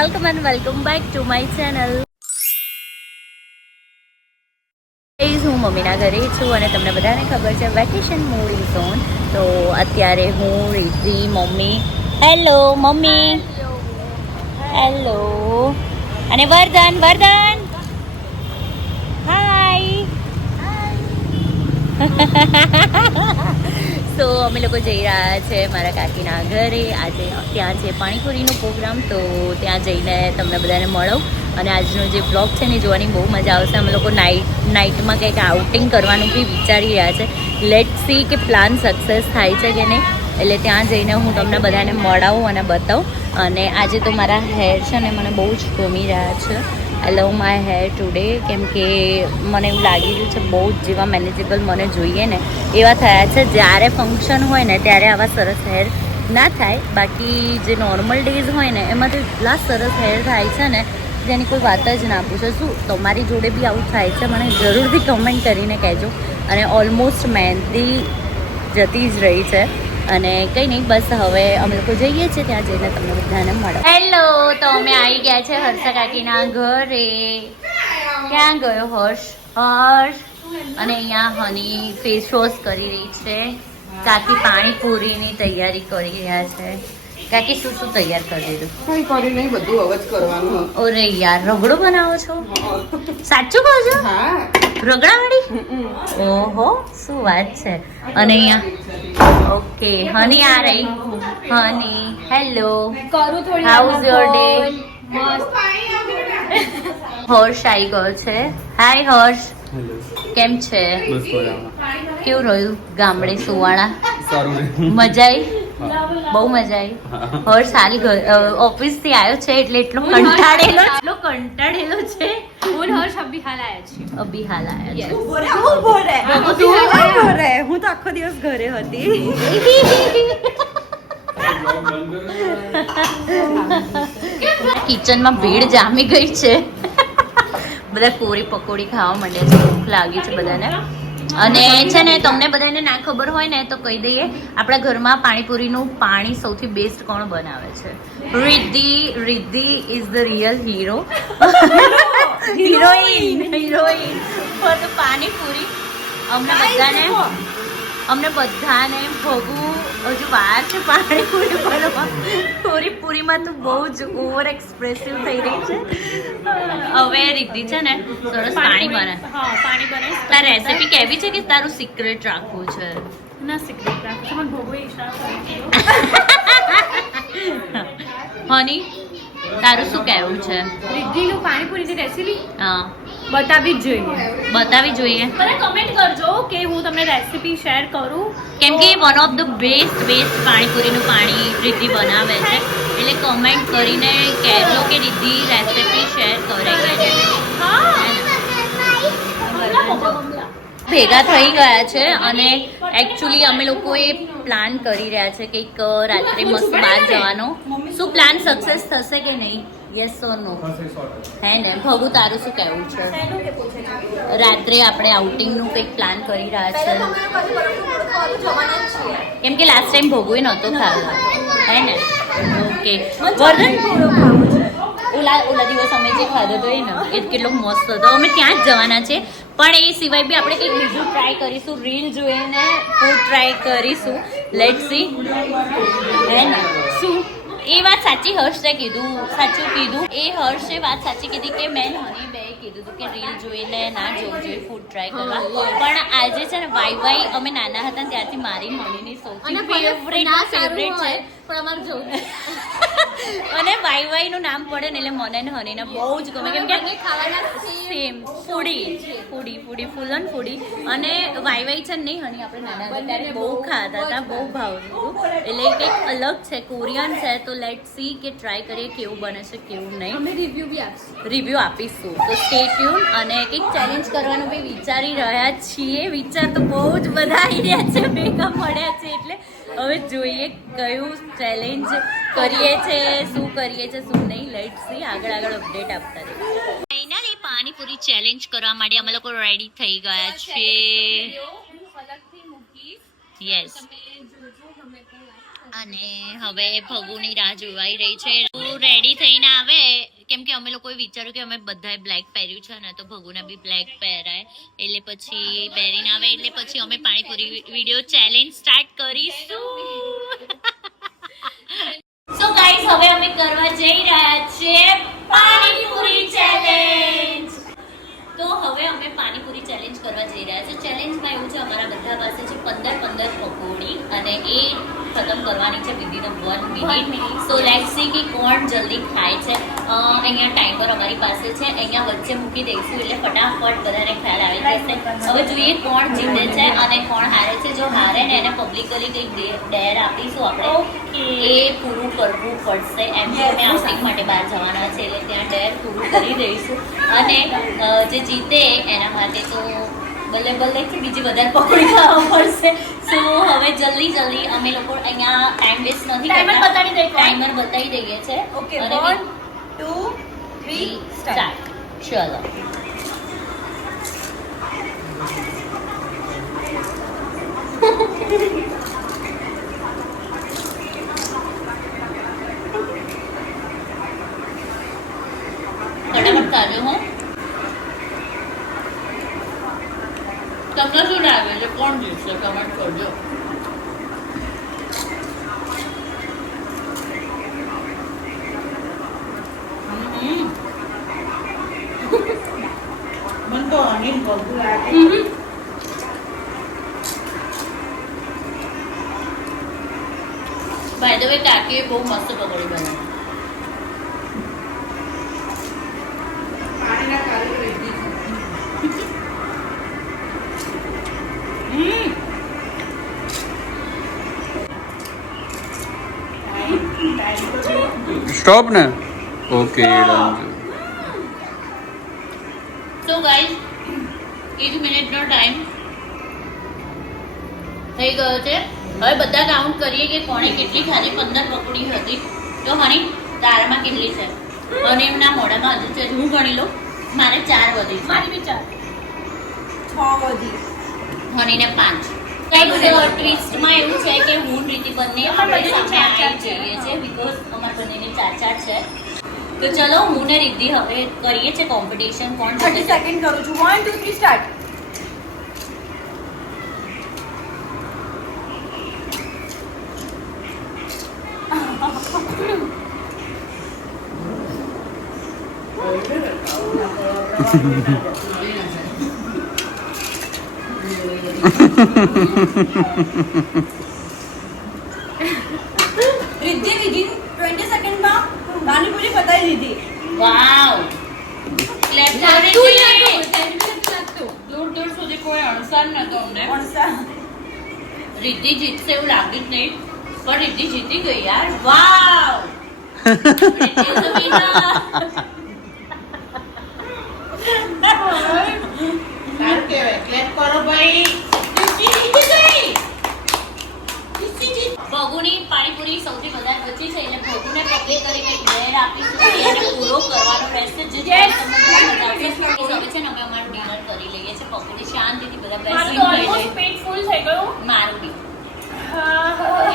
Welcome and welcome back to my channel. હું મમ્મીના ઘરે છું અને તમને બધાને ખબર છે વેકેશન મૂડ ઇઝ ઓન. તો અત્યારે હું રીતિ મમ્મી હેલો મમ્મી હેલો અને વર્ધન હાય. તો અમે લોકો જઈ રહ્યા છે મારા કાકીના ઘરે. આજે ત્યાં છે પાણીપુરીનો પ્રોગ્રામ, તો ત્યાં જઈને તમને બધાને મળો. અને આજનો જે બ્લોગ છે ને જોવાની બહુ મજા આવશે. અમે લોકો નાઇટમાં કંઈક આઉટિંગ કરવાનું બી વિચારી રહ્યા છે. લેટ સી કે પ્લાન સક્સેસ થાય છે કે નહીં. એટલે ત્યાં જઈને હું તમને બધાને મળાવું અને બતાવું. અને આજે તો મારા હેર છે ને મને બહુ જ ગમી રહ્યા છે. આઈ લવ માય હેર ટુડે, કેમ કે મને એવું લાગી રહ્યું છે બહુ જ જેવા મેનેજેબલ મને જોઈએ ને એવા થયા છે. જ્યારે ફંક્શન હોય ને ત્યારે આવા સરસ હેર ના થાય, બાકી જે નોર્મલ ડેઝ હોય ને એમાં તો એટલા સરસ હેર થાય છે ને જેની કોઈ વાત જ ના પૂછો. શું તમારી જોડે બી આવું થાય છે? મને જરૂરથી કમેન્ટ કરીને કહેજો. અને ઓલમોસ્ટ મહેંદી જતી જ રહી છે અને કંઈ નહીં, બસ હવે અમે લોકો જઈએ છીએ ત્યાં જઈને તમને બધાને મળો. હેલો, તો અમે આવી ગયા છે હર્ષા કાકીના ઘરે. ક્યાં ગયો હર્ષ? અને અહીંયા હની ફેસ વોશ કરી રહી છે. કાકી પાણીપુરીની તૈયારી કરી રહ્યા છે. કાકી શું શું તૈયાર કરી દીધું? કઈ કરી નહીં, બધું અવજ કરવાનું. ઓરે યાર, રગડો બનાવો છો? સાચું કહો છો? હા, રગડાવાળી? ઓહો, શું વાત છે. અને અહીંયા ઓકે હની આ રહી. Honey hello, how is your day? Harsh આવી ગયો છે. હાય હર્ષ, કેમ છે? કેવું રહ્યું ગામડે સુવાળા? મજા આવી? બહુ મજા આવી. હર્ષ હાલ ઓફિસ થી આવ્યો છે એટલે એટલો કંટાળેલો છે. અભી હાલ આયા. હું તો આખો દિવસ ઘરે હતી. કિચનમાં ભીડ જામી ગઈ છે. બધા પૂરી પકોડી ખાવા માંડે છે. ભૂખ લાગી છે બધાને. અને છે ને તમને બધાને ના ખબર હોય ને તો કહી દઈએ, આપણા ઘરમાં પાણીપુરીનું પાણી સૌથી બેસ્ટ કોણ બનાવે છે? Riddhi is the real hero, heroine for the panipuri. અમને બધાને ભોગવું હજુ વાર છે પાણીપુરી બનવા. પૂરીમાં તો બહુ જ ઓવર એક્સપ્રેસિવ થઈ રહી છે. હવે રિદ્ધિ છે ને સરસ પાણી બને. તાર રેસીપી કેવી છે કે તારું સિક્રેટ રાખવું છે? હની, તારું શું કહેવું છે? રિદ્ધિનું પાણીપુરીની રેસીપી હા, બતાવવી જ જોઈએ. મને કમેન્ટ કરજો કે હું તમને રેસીપી શેર કરું, કેમ કે વન ઓફ ધ બેસ્ટ પાણીપુરીનું પાણી રિદ્ધિ બનાવે છે. એટલે કમેન્ટ કરીને કહેજો કે રિદ્ધિ રેસીપી શેર કરે કે ભેગા થઈ ગયા છે. અને એકચ્યુઅલી અમે લોકોએ પ્લાન કરી રહ્યા છે કંઈક રાત્રે મસ્ત બહાર જવાનો. શું પ્લાન સક્સેસ થશે કે નહીં? યસ ઓર નો? હે ને ભગુ, તારું શું કહેવું છે? રાત્રે આપણે આઉટિંગનું કંઈક પ્લાન કરી રહ્યા છે, કેમ કે લાસ્ટ ટાઈમ ભોગુએ નહોતો ખાધો. હે ને? ઓકે વર્ધન, ઓલા દિવસ અમે જે ખાધો હતો એ ને એ કેટલો મસ્ત હતો. અમે ત્યાં જ જવાના છે, પણ એ સિવાય બી આપણે કંઈક બીજું ટ્રાય કરીશું. રીલ જોઈને ફૂડ ટ્રાય કરીશું. Let's see. હે ને? શું એ વાત સાચી હર્ષે કીધું, સાચું કીધું. એ હર્ષે વાત સાચી કીધી કે મેં હની બે કીધું હતું કે રીલ જોઈને ના જોવું જોઈએ, ફૂડ ટ્રાય કરવા. પણ આજે છે ને વાઈ અમે નાના હતા ત્યારથી મારી હનીની સૌથી ફેવરેટ છે. પણ અમારું જોવું અને વાઈ નું નામ પડે ને એટલે મને ને હનીને બહુ જ ગમે, કેમ કે સેમ ફૂડી ફૂલ ઓન ફૂડી. અને વાઈ છે ને નહીં હની, આપણે નાના હતા ત્યારે બહુ ખાતા હતા, બહુ ભાવતું. એટલે કંઈક અલગ છે, કોરિયન છે. તો લેટ સી કે ટ્રાય કરીએ કેવું બને છે કેવું નહીં. અમે રિવ્યુ આપીશું. તો સ્ટે ટ્યુન. અને કંઈક ચેલેન્જ કરવાનું બી વિચારી રહ્યા છીએ. વિચાર તો બહુ જ બધા આવી રહ્યા છે, ભેગા મળ્યા છે. એટલે હવે જોઈએ કયું ચેલેન્જ કરીએ છે, શું કરીએ છે શું નહીં. લેટ સી, આગળ અપડેટ આપતા રહીએ. ફાઇનલી પાણીપુરી ચેલેન્જ કરવા માટે અમે લોકો રેડી થઈ ગયા છે. યસ, અને હવે ભગુની રાહ જોવાઈ રહી છે. રેડી થઈને આવે કેમ કે અમે લોકોએ વિચાર્યું કે અમે બધાએ બ્લેક પહેર્યું છે ને તો ભગુને બી બ્લેક પહેરાય એટલે પછી પહેરીને આવે એટલે પછી અમે પાણીપુરી વિડીયો ચેલેન્જ સ્ટાર્ટ કરીશું. સો ગાઈસ હવે અમે કરવા જઈ રહ્યા છીએ પાણીપુરી ચેલેન્જ. તો હવે અમે પાણીપુરી ચેલેન્જ કરવા જઈ રહ્યા છીએ. ચેલેન્જમાં એવું છે અમારા બધા પાસે છે 15 પકોડી અને એ ખતમ કરવાની છે within 1 minute. So let's see કે કોણ જલ્દી ખાય છે. અહીંયા ટાઈમર અમારી પાસે છે, અહીંયા વચ્ચે મૂકી દઈશું એટલે ફટાફટ બધાને ખ્યાલ આવી જશે. હવે જોઈએ કોણ જીતે છે અને કોણ હારે છે. જો હારે ને એને પબ્લિકલી કંઈક ડેર આપીશું આપણે, એ પૂરું કરવું પડશે. એમ કે અમે આઉટિંગ માટે બહાર જવાના છે એટલે ત્યાં ડેર પૂરું કરી દઈશું. અને જે જીતે એના માટે તો બલ્લે બલ્લે કે બીજી વધારે પકોડી ખાવા પડશે. સો હવે જલ્દી અમે લોકો અહીંયા ટાઈમ વેસ્ટ નથી કરતા, ટાઈમર બતાવી દઈએ છે. ઓકે, અને 1 2 3 સ્ટાર્ટ. ચલો ફટાફટ ચાલ્યો હું. તમને શું લાગે છે કોણ જીતશે? કમેન્ટ કરજો. મન તો અનિલ બહુ લાગે. બાય ધ વે કાકીએ બહુ મસ્ત પકોડી બનાવી. પાણીના કાલે રેડી स्टॉप ना ओके તો ગાઈઝ 1 મિનિટનો ટાઈમ થઈ ગયો છે. હવે બધા કાઉન્ટ કરીએ કે કોણે કેટલી ખાધી. 15 પકોડી હતી. તો હની તારામાં કેટલી છે? અને એમના મોઢામાં હજુ છે. હું ગણી લઉં. મારે 4 વધી છે. મારી બી 4 6 વધી. હનીને 5. ટ્વિસ્ટમાં એવું છે કે હું રીતિ બંને આપણી સામે આવી જઈએ છે બીકોઝ અમાર બંનેને 4 છે. તો ચલો હું ને રીતિ હવે કરીએ છે કોમ્પિટિશન કોણ 30 સેકન્ડ કરું છું. 1 2 3 સ્ટાર્ટ. रिद्धि विदिन 20 सेकंड में पानीपुरी बताई दी थी. વાવ ક્લેપ કરી દૂર સુધી કોઈ અણસાર નતો અમને. રિદ્ધિ જીતશે એવું લાગ્યું જ નહીં પણ રિદ્ધિ જીતી ગઈ યાર. વાવ રિદ્ધિ is the winner. સારું કહેવાય. ક્લેપ કરો ભાઈ. ભગુની પાણીપુરી સૌથી વધારે બચી છે એટલે ભગુને પબ્લિક કરીને ડેર આપીશું એને પૂરો કરવાનો રહેશે. જે તમને બહુ મજા આવશે. હવે છે ને અમે અમારું ડિનર કરી લઈએ છીએ. પકોડી શાંતિથી બધા મારું બેસીને તો ખાઈ ઓલમોસ્ટ પેટ ફૂલ થઈ ગયું. લઈએ. મારું બી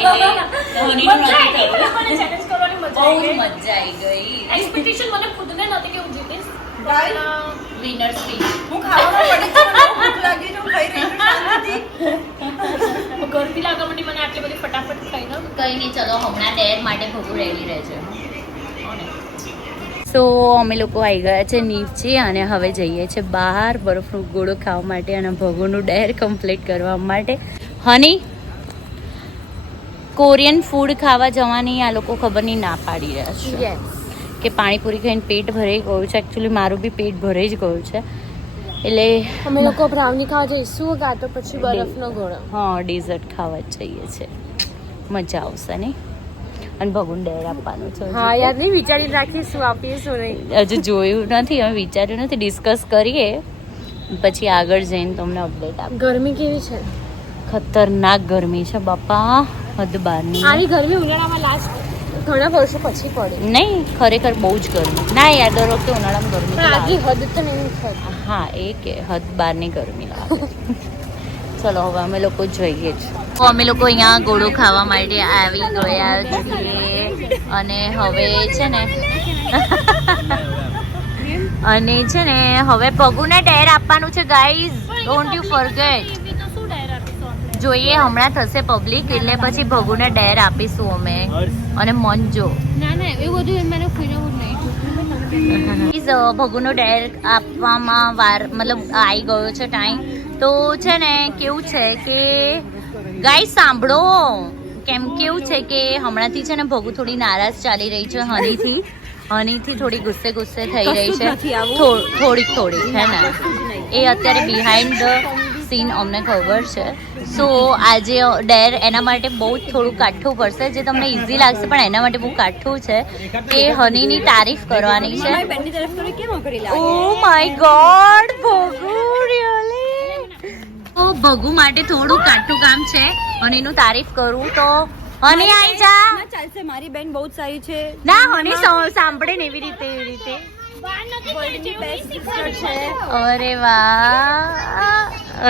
એટલે ધોનીનું નથી થયું. મને ચેલેન્જ કરવાની મજા બહુ આવી જ ગઈ. મજા આવી ગઈ. એક્સપેક્ટેશન મને ખુદને નહોતી કે હું જીતીશ. Guys, winner speech. હું ખાવામાં પડી છું. મને ભૂખ લાગી છે. હું ખાઈ રહી છું શાંતિથી. ગરમી લાગવા માટે મને આટલી બધી ફટાફટ ખાઈ દઉં. કઈ નહીં ચલો હમણાં ડેર માટે ભગુ રેડી રહેશે. સો અમે લોકો આવી ગયા છે નીચે અને હવે જઈએ છીએ બહાર બરફનો ગોળો ખાવા માટે અને ભગુનું ડેર કમ્પ્લીટ કરવા માટે. હની કોરિયન ફૂડ ખાવા જવાની આ લોકો ખબર નહીં ના પાડી રહ્યા છે કે પાણીપુરી ખાઈને પેટ ભરાઈ ગયું છે. એકચ્યુઅલી મારું બી પેટ ભરાઈ જ ગયું છે એટલે અમે લોકો બ્રાઉની ખાવા જઈશું કાં તો પછી બરફનો ગોળો. હા ડેઝર્ટ ખાવા જ જઈએ છીએ. મજા આવશે નહીં. અને ભગુન ડેર આપવાનું છે. હા યાર નહીં વિચારી રાખીએ શું આપીએ શું નહીં. હજુ જોયું નથી, અમે વિચાર્યું નથી. ડિસ્કસ કરીએ પછી આગળ જઈને તમને અપડેટ આપીએ. ગરમી કેવી છે? ખતરનાક ગરમી છે બાપા, હદ બહારની. આની ગરમી ઉનાળામાં લાસ્ટ ઘણા વર્ષો પછી પડી. નહીં ખરેખર બહુ જ ગરમી. ના યાર દર વખતે ઉનાળામાં ગરમી પણ તો આટલી લાગે. હદ તો નહીં થતી. હા એ કે હદ બહારની ગરમી લાગે. ચલો હવે અમે લોકો જઈએ જ. તો અમે લોકો અહીંયા ગોળો ખાવા માટે આવી ગયા છીએ અને હવે છે ને અને છે ને હવે પગુને ટેર આપવાનું છે ગાઈઝ, ડોન્ટ યુ ફોરગેટ. જોઈએ હમણાં થશે પબ્લિક એટલે પછી ભગુને ડેર આપીશું અમે અને મંજો. ના એવું બધું મને ફીરવું નહીં. ભગુનો ડેર આપવામાં વાર મતલબ આવી ગયો છે ટાઈમ. તો છે ને કેવું છે કે ગાઈસ સાંભળો, કેવું છે કે હમણાંથી છે ને ભગુ થોડી નારાજ ચાલી રહી છે હનીથી થોડી ગુસ્સે થઈ રહી છે થોડીક હે ને. એ અત્યારે બિહાઇન્ડ ધ સીન અમને ખબર છે. સો આજે ડેર એના માટે બહુ જ થોડું કાઠું પડશે, જે તમને ઇઝી લાગશે પણ એના માટે બહુ કાઠું છે કે હનીની તારીફ કરવાની છે. Oh my God Bhagu really. તો ભગુ માટે થોડું કાઠું કામ છે અને એનું તારીફ કરું તો હની આવી જા. ચાલશે, મારી બેન બહુ જ સારી છે. ના હની સાંભળે ને એવી રીતે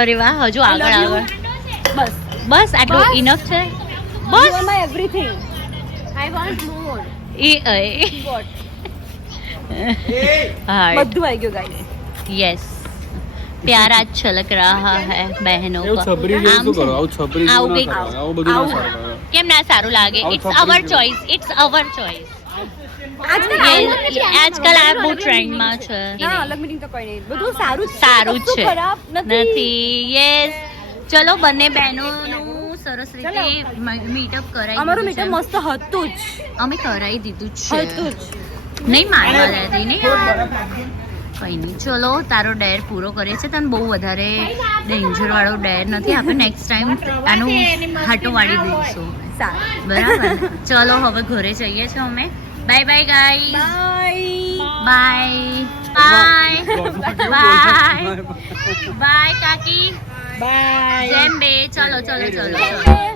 અરે વાહ હજુ આગળ બસ આટલું ઇનફ છે. બસ એવરીથિંગ આઈ વોન્ટ મોર. બધું આવી ગયું ગાઈસ. यस प्यार आज छलक रहा है बहनों એવું का. છબરી જેવું શું કરો? આવું છબરી જેવું આવું ના કંઈક. કરાય. આવું બધું ના કરાય. કેમ ના સારું લાગે? આવું ઇટ્સ છબરી અવર જેવું. Choice, it's our choice. આજકાલ આ બહુ ટ્રેન્ડમાં છે. ના અલગ મીટિંગ તો કોઈ નહીં, બધું સારું સારું જ કશું છે. ખરાબ નથી. યસ ચલો બંને બહેનોનું સરસ રીતે મીટઅપ કરાવી અમારું દીધું મીટર છે. મસ્ત હતું જ અમે કરાવી દીધું જ છે. હતું જ. નહીં માનવા દેતી ને યાર. કઈ નહીં ચલો તારો ડેર પૂરો કરીએ છે. તને બહુ વધારે ડેન્જર વાળો ડેર નથી. આપણે નેક્સ્ટ ટાઈમ આનું હાટો વાળી દઈશું. સારું. બરાબર ચલો હવે ઘરે જઈએ છીએ અમે. Bye bye guys. Bye bye bye કાકી. બાય. જેમ બે ચલો ચલો ચલો ચલો.